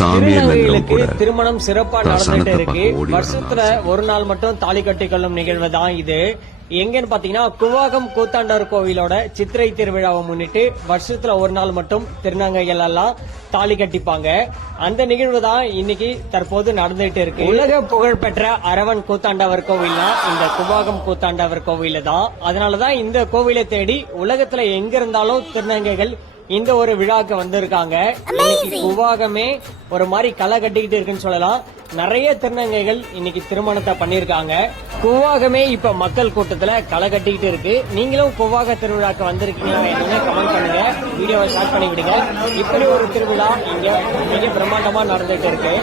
திருநங்கைகளுக்கு திருமணம் சிறப்பா நடந்துட்டு இருக்கு. வருஷத்துல ஒரு நாள் மட்டும் தாலி கட்டிக்கொள்ளும் நிகழ்வு தான் இது. எங்கன்னு பாத்தீங்கன்னா கூவாகம் கூத்தாண்டவர் கோவிலோட சித்திரை திருவிழாவை முன்னிட்டு வருஷத்துல ஒரு நாள் மட்டும் திருநங்கைகள் எல்லாம் தாலி கட்டிப்பாங்க. அந்த நிகழ்வு தான் இன்னைக்கு தற்போது நடந்துட்டு இருக்கு. உலக புகழ்பெற்ற அரவன் கூத்தாண்டவர் கோவில் தான் இந்த கூவாகம் கூத்தாண்டவர் கோவில தான். அதனாலதான் இந்த கோவிலை தேடி உலகத்துல எங்க இருந்தாலும் திருநங்கைகள் இந்த ஒரு விழாக்கு வந்திருக்காங்க. இன்னைக்கு கூவாகமே ஒரு மாதிரி களை கட்டிக்கிட்டு இருக்குன்னு சொல்லலாம். நிறைய திருநங்கைகள் இன்னைக்கு திருமணத்தை பண்ணிருக்காங்க. கூவாகமே இப்ப மக்கள் கூட்டத்துல களை கட்டிக்கிட்டு இருக்கு. நீங்களும் கூவாக திருவிழாக்கு வந்திருக்கீங்களா என்னன்னு கமெண்ட் பண்ணுங்க. வீடியோவை ஸ்டார்ட் பண்ணி விடுங்க. இப்படி ஒரு திருவிழா இங்க மிக பிரம்மாண்டமா நடந்துட்டு இருக்கு.